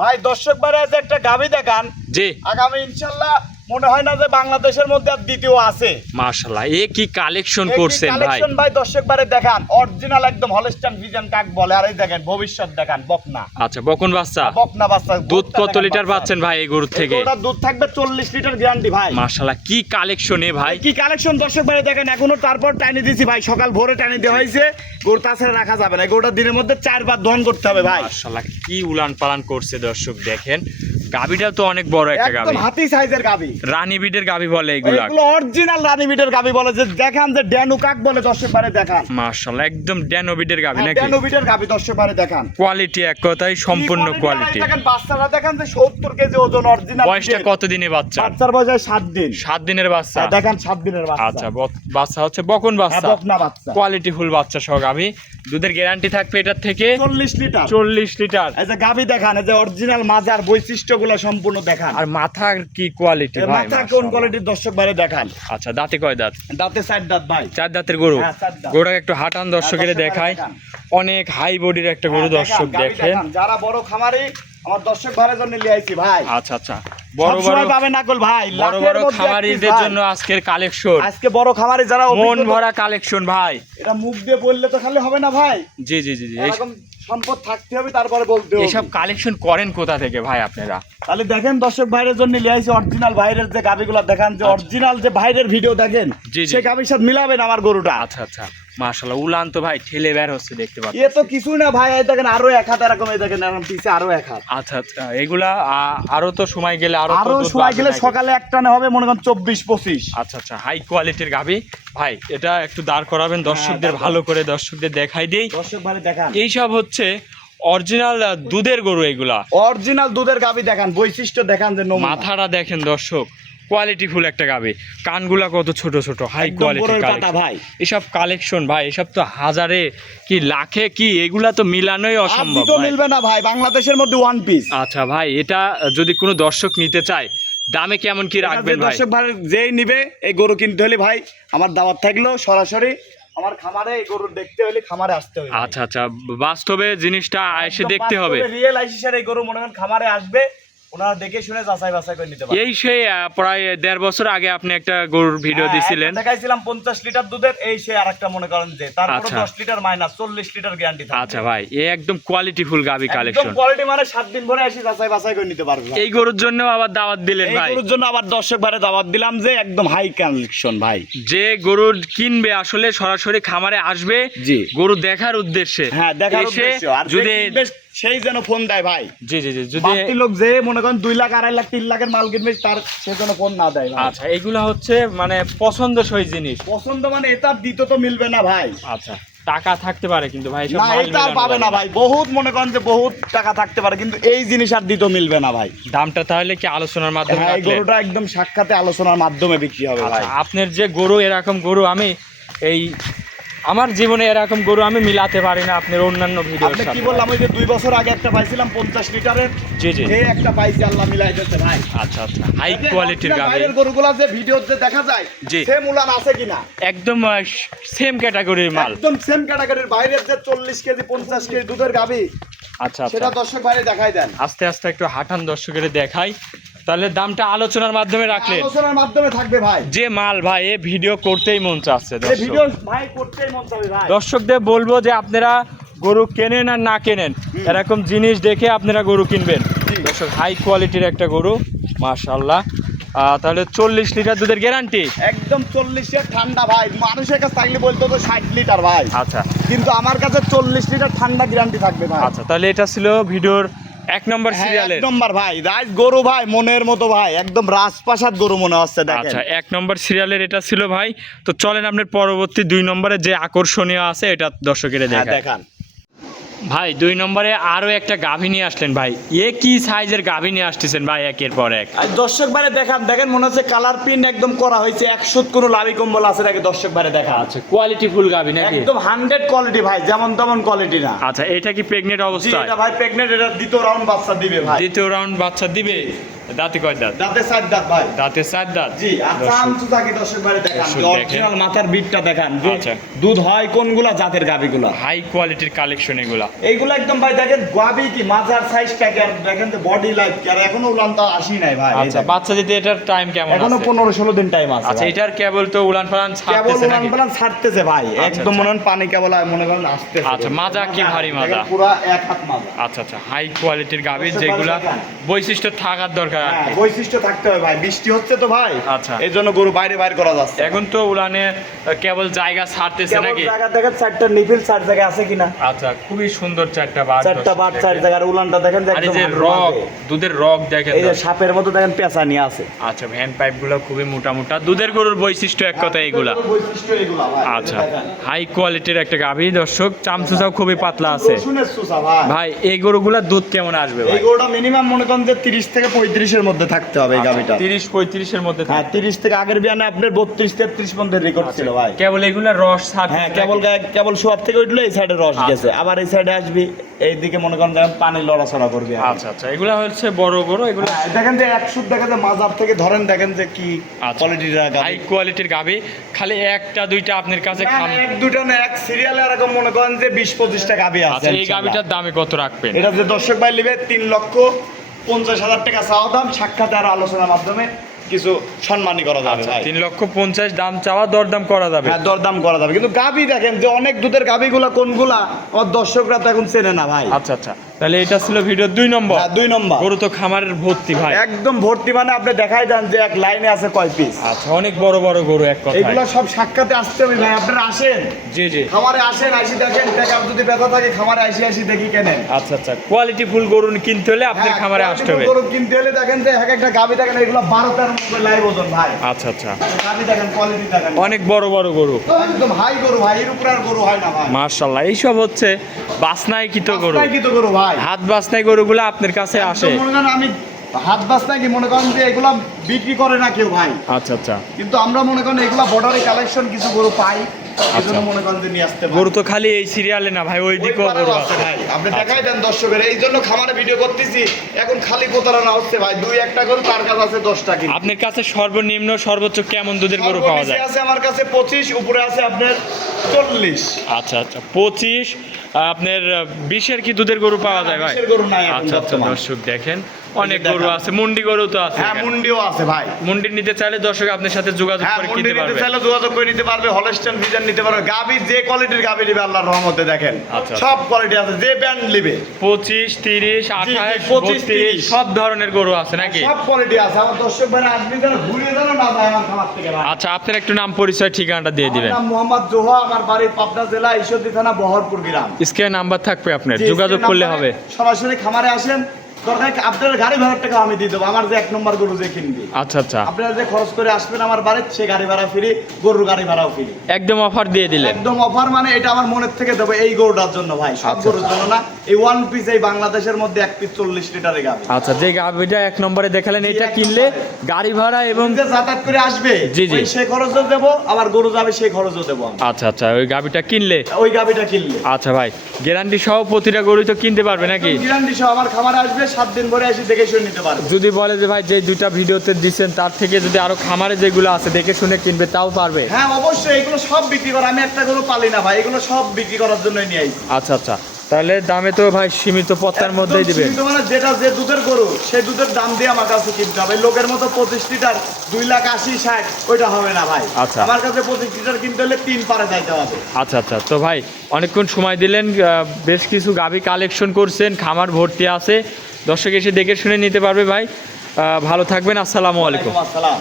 ভাই দর্শক বারে যে একটা গাভী দেখান, জি আগামী ইনশাআল্লাহ মনে হয় না যে বাংলাদেশের মধ্যে আর দ্বিতীয় আছে। মাশাআল্লাহ, এ কি কালেকশন করছেন ভাই? কালেকশন ভাই দর্শক বারে দেখান, অরিজিনাল একদম হলস্টাইন ফ্রিজিয়ান কাক বলে। আর এই দেখেন ভবিষ্যৎ দেখান, বকনা। আচ্ছা, বকন বাচ্চা। বকনা বাচ্চা। দুধ কত লিটার পাচ্ছেন ভাই এই গরু থেকে? এটা দুধ থাকবে 40 লিটার গ্যারান্টি ভাই। মাশাআল্লাহ, কি কালেকশন এ ভাই! কি কালেকশন দর্শক বারে দেখেন। এখনো তারপর টাইনি দিছি ভাই, সকাল ভোরে টাইনি দেওয়া হয়েছে। গরু তাছাড়া রাখা যাবে না, গরুটা দিনের মধ্যে 4 বার দহন করতে হবে ভাই। মাশাআল্লাহ, কি উলান পালান করছে দর্শক দেখেন। গাবিটা তো অনেক বড় একটা গাবি, একদম হাতি সাইজের গাবি। রানী বিটের গাবি বলে এগুলা। এগুলো অরিজিনাল রানী বিটের গাবি বলে। যে দেখান যে ড্যানু কাক বলে দর্শক বারে দেখান। মাশাআল্লাহ, একদম ড্যানো বিটের গাবি নাকি? ড্যানু বিটের গাবি দর্শক বারে দেখান। কোয়ালিটি এক কথায় সম্পূর্ণ কোয়ালিটি। দেখেন বাচ্চারা দেখেন যে 70 কেজি ওজন অরিজিনাল। বয়সটা কত দিনে বাচ্চা? বাচ্চার বয়স 7 দিন। 7 দিনের বাচ্চা। দেখেন 7 দিনের বাচ্চা। আচ্ছা, বাচ্চা হচ্ছে বকন বাচ্চা। বকনা বাচ্চা। কোয়ালিটি ফুল বাচ্চা সহ গাবি। দুধের গ্যারান্টি থাকবে এটার থেকে 40 লিটার। 40 লিটার। এই যে গাবি দেখান, এই যে অরিজিনাল মাজার বৈশিষ্ট্যগুলো সম্পূর্ণ দেখান। আর মাথার কি কোয়ালিটি ভাই! মাথা কোন কোয়ালিটির দর্শক বারে দেখান। আচ্ছা, দাঁতে কয় দাঁত? দাঁতে 4 দাঁত ভাই। 4 দাঁতের গরু। হ্যাঁ, 4 দাঁত। গরুটাকে একটু হাঁটান দর্শকের দেখায়। দেখান। অনেক হাই বডির একটা গরু দর্শক গাভী দেখেন। দেখান। যারা বড় খামারি আমার দর্শক ভাইয়ের জন্য নিয়ে আইছি ভাই। আচ্ছা আচ্ছা, বড় বড় সবসময় পাবে নাকল ভাই। বড় লাখের বড় মধ্যে খামারিদের এক piece জন্য ভাই। আজকের কালেকশন। আজকে বড় খামারি যারা মন অভিজ্ঞতা- ভরা কালেকশন ভাই। এটা মুখ দিয়ে বললে তো খালি হবে না ভাই। জি জি জি জি। এরকম সম্পদ থাকতে হবে, তারপরে বলতে হবে। এইসব কালেকশন করেন কোথা থেকে ভাই আপনারা? তাহলে দেখেন দর্শক ভাইয়ের জন্য নিয়ে আইছি অরিজিনাল ভাইরের যে গাবিগুলো দেখান, যে অরিজিনাল যে ভাইরের ভিডিও দেখেন, জি, জি। সেই গাবির সাথে মিলাবেন আমার গরুটা। আচ্ছা আচ্ছা, মাশাআল্লাহ, উলান তো ভাই ঠেলে বের হচ্ছে দেখতে পাচ্ছি। এ তো কিছুই না ভাই। এই দেখেন আরো এক হাত এরকম, এই দেখেন এরকম পিছে আরো এক হাত। আচ্ছা আচ্ছা, এগুলা আরো তো সময় গেলে আরো তো দুধ সময় বাড়বে গেলে নাকি? সকালে একটানে হবে মনে করেন 24-25। আচ্ছা আচ্ছা, হাই কোয়ালিটির গাভি ভাই। এটা একটু দাঁড় করাবেন দর্শকদের, দাঁড় ভালো করে দর্শকদের দেখাই দেই। দর্শক ভাই দেখান, এইসব হচ্ছে অরিজিনাল দুধের গরু এগুলা। অরিজিনাল দুধের গাবি দেখান, বৈশিষ্ট্য দেখান যে নমুনা। মাথাটা দেখেন দর্শক, কোয়ালিটি ফুল একটা গাবি। কানগুলা কত ছোট ছোট, হাই একদম কোয়ালিটির বড়র কাটা কালেকশন ভাই। এসব কালেকশন ভাই। এসব তো হাজারে কি লাখে কি, এগুলা তো মিলানোই অসম্ভব তো ভাই। মিলবে না ভাই বাংলাদেশের মধ্যে ওয়ান পিস। আচ্ছা ভাই, এটা যদি কোনো দর্শক নিতে চায় দামে কেমন কি রাখবেন ভাই? দর্শক ভাই যেই নিবে এই গরু কিনতে হলে ভাই আমার দাওয়াত থাকলো, সরাসরি আমার খামারে এই গরু দেখতে হলে খামারে আসতে হবে। আচ্ছা আচ্ছা, বাস্তবে জিনিসটা এসে দেখতে হবে। রিয়েল আইসিসের এই গরু মনে করেন খামারে আসবে, ওনারা দেখে শুনে যাচাই বাছাই করে নিতে পারবে। এই সেই প্রায় 1.5 বছর আগে আপনি একটা গরুর ভিডিও দিছিলেন। দেখাইছিলাম 50 লিটার দুধের, এই সে আরেকটা মনে করেন যে তারপরে আচ্ছা। 10 লিটার মাইনাস 40 লিটার গ্যারান্টি থাকবে। আচ্ছা ভাই, এই একদম কোয়ালিটি ফুল গাবি একদম কালেকশন। কোয়ালিটি মানে 7 দিন পরে এসে যাচাই বাছাই করে নিতে পারবে ভাই। এই গরুর জন্য আবার দাওয়াত দিলেন এই ভাই। গরুর জন্য আবার দর্শক ভাইরে দাওয়াত দিলাম যে একদম হাই কালেকশন ভাই। যে গরু কিনবে আসলে সরাসরি খামারে আসবে, জি। গরু দেখার উদ্দেশ্যে। হ্যাঁ, দেখার এসে উদ্দেশ্য। আর যদি সেই যেন ফোন দেয় ভাই। জি জি জি, যদি বাড়তি লোক যে মনে করেন 2 লাখ 2.5 লাখ 3 লাখের মাল কিনবে, তার সে যেন ফোন না দেয় ভাই। আচ্ছা, এগুলা হচ্ছে মানে পছন্দসই জিনিস। পছন্দ মানে এটা দিতে তো মিলবে না ভাই। আচ্ছা, টাকা থাকতে পারে কিন্তু ভাই এসব না, মাল এটা আর মিলানো পাবে যাবে না ভাই। বহুত মনে করেন যে বহুত টাকা থাকতে পারে, কিন্তু এই জিনিস আর দিতে মিলবে না ভাই। দামটা তাহলে কি আলোচনার মাধ্যমে হ্যাঁ, এই রাখলেন? গরুটা একদম সাক্ষাতে আলোচনার মাধ্যমে বিক্রি হবে ভাই। আচ্ছা, আপনার যে গরু, এরকম গরু আমি এই আমার জীবনে এরকম গরু আমি মিলাতে পারি না আপনার অন্যান্য ভিডিওর আপনি কি সাথে। বললাম, ওই যে 2 বছর আগে একটা পাইছিলাম 50 লিটারের, জি জি। এই একটা পাইছি, আল্লাহ মিলাই দিয়েছে ভাই। আচ্ছা আচ্ছা, হাই কোয়ালিটির গাভি। বাইরের গরুগুলা যে ভিডিওতে দেখা যায়, জি। সেম উলান আছে কিনা? একদম সেম ক্যাটাগরির মাল। একদম সেম ক্যাটাগরির। বাইরের যে 40 কেজি 50 কেজি দুধের গাভি, আচ্ছা সেটা আচ্ছা, দর্শক ভাইরে দেখাই দেন। আস্তে আস্তে একটু হাঁটান দর্শকের দেখাই, তাহলে দামটা আলোচনার মাধ্যমে রাখলেন। আলোচনার মাধ্যমে থাকবে ভাই। যে মাল ভাই, এ ভিডিও করতেই মন চাচ্ছে এই দর্শক। ভিডিও ভাই করতেই মন চাবে ভাই। দর্শকদের বলবো যে আপনারা গরু কেনেন আর না কেনেন, এরকম জিনিস দেখে আপনারা গরু কিনবেন। দর্শক, হাই কোয়ালিটির একটা গরু মাশাআল্লাহ। তাহলে 40 লিটার দুধের গ্যারান্টি। একদম 40 এর ঠান্ডা ভাই। মানুষের কাছে থাকলে বলতো তো 60 লিটার ভাই, আচ্ছা কিন্তু আমার কাছে 40 লিটার ঠান্ডা গ্যারান্টি থাকবে ভাই। আচ্ছা, তাহলে এটা ছিল ভিডিওর 1 নম্বর হ্যাঁ, সিরিয়ালের। 1 নম্বর ভাই। রাজ গরু ভাই, মনের মতো ভাই, একদম রাজপ্রাসাদ গরু মনে হচ্ছে দেখেন। আচ্ছা, 1 নম্বর সিরিয়ালের এটা ছিল ভাই। তো চলেন আপনার পরবর্তী 2 নম্বরে যে আকর্ষণীয় আছে এটা দর্শকের হ্যাঁ, দেখান। দেখান ভাই 2 নম্বরে আরো একটা গাভী নিয়ে আসলেন ভাই। এ কি সাইজের গাভী নিয়ে আসতেছেন ভাই একের পর এক? আর দর্শক বারে দেখান, দেখেন মনে হচ্ছে কালার প্রিন্ট একদম করা হয়েছে। 100 কোনো লাভি কম্বল আছে নাকি দর্শক বারে দেখা। আচ্ছা, কোয়ালিটি ফুল গাভী নাকি? একদম 100 কোয়ালিটি ভাই, যেমন তেমন কোয়ালিটি না। আচ্ছা, এটা কি প্রেগনেন্ট জি, অবস্থায়? এটা ভাই প্রেগনেন্ট, এটা দ্বিতীয় রাউন্ড বাচ্চা দিবে ভাই। দ্বিতীয় রাউন্ড বাচ্চা দিবে। দাঁতে কয় দাঁত? দাঁতে 4 দাঁত ভাই। দাঁতে 4 দাঁত। জি, আর চামচুটাকে দর্শক ভাই দেখান, দর্শক যে দেখেন। অরিজিনাল মাথার বিটটা দেখান, যে আচ্ছা। দুধ হয় কোনগুলা জাতের গাবিগুলা। হাই কোয়ালিটির কালেকশন এগুলা। এইগুলো একদম ভাই দেখেন গাবি কি মাজার সাইজ প্যাকে, আর দেখেন যে বডি লাইট কি, আর এখনো উলানটা আসি নাই ভাই। এই আচ্ছা, দেখেন। বাচ্চা দিতে এটার টাইম কেমন এখনো আছে? 15-16 দিন টাইম আছে। আচ্ছা, ভাই। এটার কেবল তো উলান পালান কেবল ছাড়তেছে উলান নাকি? পালান ছাড়তেছে ভাই, আচ্ছা, একদম মনে হয় পানি কেবল মনে করেন আসতেছে। আচ্ছা, মাজা কি ভারী মাজা? দেখেন পুরা এক হাত মাজা। আচ্ছা আচ্ছা, হাই কোয়ালিটির গাভী দর্শক যেগুলা দেখেন। বৈশিষ্ট্য থাকার দরকার আর হ্যাঁ, কি। বৈশিষ্ট্য থাকতে হবে ভাই, বৃষ্টি হচ্ছে তো ভাই। আচ্ছা। এই জন্য গরু বাইরে বাইর করা যাচ্ছে। এখন তো উলানে কেবল জায়গা ছাড়তেছে কেবল নাকি? জায়গা দেখেন 4টা নিপিল 4 জায়গায় আছে কিনা। আচ্ছা, খুবই সুন্দর 4টা বাট। 4টা বাট 4 জায়গার উলানটা দেখেন যে আর এই একদম যে হাড়ের রগ, মাঝে। দুধের রগ দেখেন। এই যে সাপের মতো দেখেন পেঁচা নিয়ে আছে। আচ্ছা, ভ্যান পাইপ গুলো খুবই মোটা মোটা। দুধের গরুর বৈশিষ্ট্য এক কথা এগুলা। বৈশিষ্ট্য এগুলা ভাই। আচ্ছা, হাই কোয়ালিটির একটা গাভী। দর্শক, চামচুচাও খুবই পাতলা আছে। রসুনের সুসা ভাই। ভাই, এই গরুগুলা দুধ কেমন আসবে এই ভাই? গরুটা মিনিমাম মনে করেন যে 30 থেকে 35 এর মধ্যে থাকতে হবে এই গাভীটা। 30-35 এর মধ্যে হ্যাঁ, থাকে। 30 থেকে আগের বিয়ানে আপনার 32-33 পর্যন্ত রেকর্ড ছিল ভাই। কেবল এগুলা রস ছাড়তেছে হ্যাঁ, নাকি? কেবল শোয়ার থেকে উঠলো এই সাইডে রস আচ্ছা। গেছে, আবার এই সাইডে আসবি, এইদিকে মনে করেন দেখেন পানি লড়াচড়া করবে। আচ্ছা আচ্ছা, এগুলা হচ্ছে বড় গরু। এগুলো হ্যাঁ, দেখেন যে 100 দেখা যায় মাজার থেকে ধরেন, দেখেন যে কি আচ্ছা। কোয়ালিটির হাই গাভী। কোয়ালিটির গাভী। খালি একটা দুইটা আপনার কাছে না, খাম। না, এক দুটো না, এক সিরিয়ালে এরকম মনে করেন যে 20-25টা গাভী আছে। আচ্ছা, এই ইনশাআল্লাহ। গাভীটার দামে কত রাখবেন? এটা যে দর্শক ভাই নেবে 3,50,000 টাকা চাওয়া দাম, সাক্ষাৎ আর আলোচনার মাধ্যমে কিছু সম্মানী করা যাবে আচ্ছা, ভাই। 3,50,000 দাম চাওয়া, দরদাম করা যাবে। হ্যাঁ, দরদাম করা যাবে, কিন্তু গাভী দেখেন যে অনেক দুধের গাভীগুলা কোনগুলা আমার দর্শকরা তো এখন চেনে না ভাই। আচ্ছা আচ্ছা, তাহলে এটা ছিল ভিডিও 2 নম্বর। হ্যাঁ, 2 নম্বর। গরু তো খামারের ভর্তি ভাই। একদম ভর্তি, মানে আপনি দেখাই দেন যে এক লাইনে আছে কয় পিস। আচ্ছা, অনেক বড় বড় গরু এক কথায়। এগুলো সব সাক্ষাতে আসতে হবে ভাই, আপনারা আসেন, জি জি। খামারে আসেন, আসি দেখেন, টাকা যদি ব্যথা থাকে খামারে আসি দেখি কেনেন। আচ্ছা আচ্ছা, কোয়ালিটি ফুল গরু কিনতে হলে আপনার হ্যাঁ, খামারে আসতে হবে। গরু কিনতে হলে দেখেন যে এক একটা গাভী দেখেন, এগুলো 12-13 মতো লাইভ ওজন ভাই। আচ্ছা আচ্ছা, গাভী দেখেন, কোয়ালিটি দেখেন, অনেক বড় বড় গরু। একদম হাই গরু ভাই, এর উপরে আর গরু হয় না ভাই। মাশাআল্লাহ, এইসব হচ্ছে বাসনায় কিত গরু। রাস্তায় কি তো গরু ভাই, হাত বাসনায় গরুগুলো আপনার কাছে আসে। একদম মনে করেন আমি হাত বাস্তায় কি মনে করেন যে এগুলা বিক্রি করে না কেউ ভাই, আচ্ছা আচ্ছা, কিন্তু আমরা মনে করেন এগুলা বর্ডারে কালেকশন কিছু গরু পাই, এই জন্য আচ্ছা। মনে করেন যে নিয়ে আসতে পারি। গরু তো খালি এই সিরিয়ালে না ভাই, ওই ওই দিকেও পাড়াও গরু আছে আছে ভাই, আপনি দেখাই দেন দর্শকের, এই জন্য খামারে ভিডিও করতেছি, এখন খালি প্রতারণা হচ্ছে ভাই, 2-1টা গরু তার কাছে আছে 10টা কিলো। আপনার কাছে সর্বনিম্ন সর্বোচ্চ কেমন দুধের গরু পাওয়া যায়? সর্বনিচে আছে আমার কাছে 25, উপরে আছে আপনার 40। আচ্ছা আচ্ছা, 25, আপনার 20-এর কি দুধের গরু পাওয়া যায় ভাই? 20-এর গরু নাই এখন আচ্ছা আচ্ছা, বর্তমানে। দর্শক দেখেন অনেক এই যে গরু দেখান। আছে, মুন্ডি গরু তো আছে। হ্যাঁ, মুন্ডিও আছে ভাই। মুন্ডি নিতে চাইলে দর্শক আপনার সাথে যোগাযোগ হ্যাঁ, করে মুন্ডি কিনতে নিতে পারবে। চাইলে যোগাযোগ করে নিতে পারবে, হলস্টাইন ফ্রিজিয়ান নিতে পারবে, গাভী যে কোয়ালিটির গাভী নিবে আল্লাহর রহমতে দেখেন আচ্ছা। সব কোয়ালিটি আছে, যে ব্র্যান্ড নিবে 25, 30, 28, 25, 32 সব ধরনের গরু আছে নাকি? সব কোয়ালিটি আছে। আমার দর্শক ভাই আসবে যেন ঘুরিয়ে যেন না যায় আমার খামার থেকে ভাই। আচ্ছা, আপনার একটু নাম পরিচয় ঠিকানাটা দিয়ে দিবেন। আমার নাম মোহাম্মদ জোহা, আমার বাড়ি পাবনা জেলা ঈশ্বরদী থানা বহরপুর গ্রাম। স্ক্রিনে নাম্বার থাকবে আপনার, জি, যোগাযোগ স্ক্রিনে করলে নাম্বারে হবে। সরাসরি খামারে আসেন, দরকার আপনার গাড়ি ভাড়ার টাকা আমি দিয়ে দেবো, আমার যে 1 নম্বর গরু যে কিনবে আচ্ছা আচ্ছা, আপনারা যে খরচ করে আসবেন আমার বাড়িতে, সে গাড়ি ভাড়া ফ্রি, গরুর গাড়ি ভাড়াও ফ্রি, একদম অফার দিয়ে দিলেন। একদম অফার, মানে এটা আমার মনের থেকে দেবো এই গরুটার জন্য ভাই, সব আচ্ছা। গরুর জন্য না, এই 1 পিস এই বাংলাদেশের মধ্যে 1 পিস 40 লিটারের গাভী। আচ্ছা, যে গাভিটা 1 নম্বরে দেখালেন, এটা এক কিনলে নম্বরে। গাড়ি ভাড়া এবং যে যাতায়াত করে আসবে, জি, জি। ওই সে খরচও দেবো, আবার গরু যাবে সেই খরচও দেবো আমি। আচ্ছা আচ্ছা, ওই গাভিটা কিনলে। ওই গাভীটা কিনলে আচ্ছা ভাই, গ্যারান্টি সহ প্রতিটা গরুই তো কিনতে পারবে নাকি? গ্যারান্টি সহ আমার খামারে আসবে, 7 দিন পরে এসে দেখে শুনে নিতে পারবে। যদি বলে যে ভাই যে দুইটা ভিডিওতে দিচ্ছেন তার থেকে যদি আরো খামারে যেগুলো আছে দেখে শুনে কিনবে, তাও পারবে? হ্যাঁ, অবশ্যই, এগুলো সব বিক্রি করা, আমি একটা গরু পালি না ভাই, এগুলো সব বিক্রি করার জন্যই নিয়ে আইছি। আচ্ছা আচ্ছা, তাহলে দামে তো ভাই সীমিত পত্তার মধ্যেই দিবেন। একদম সীমিত, মানে যেটা যে দুধের গরু সেই দুধের দাম দিয়ে আমার কাছে কিনতে হবে, লোকের মতো 25 লিটার 2,80,60 ওইটা হবে না ভাই। আচ্ছা। আমার কাছে 25 লিটার কিনতে হলে 3 পারে যাইতে হবে। আচ্ছা আচ্ছা, তো ভাই অনেকক্ষণ সময় দিলেন, বেশ কিছু গাভী কালেকশন করছেন, খামার ভর্তি আছে, দর্শক এসে দেখে শুনে নিতে পারবে ভাই। ভালো থাকবেন, আসসালামু আলাইকুম। ওয়ালাইকুম আসসালাম।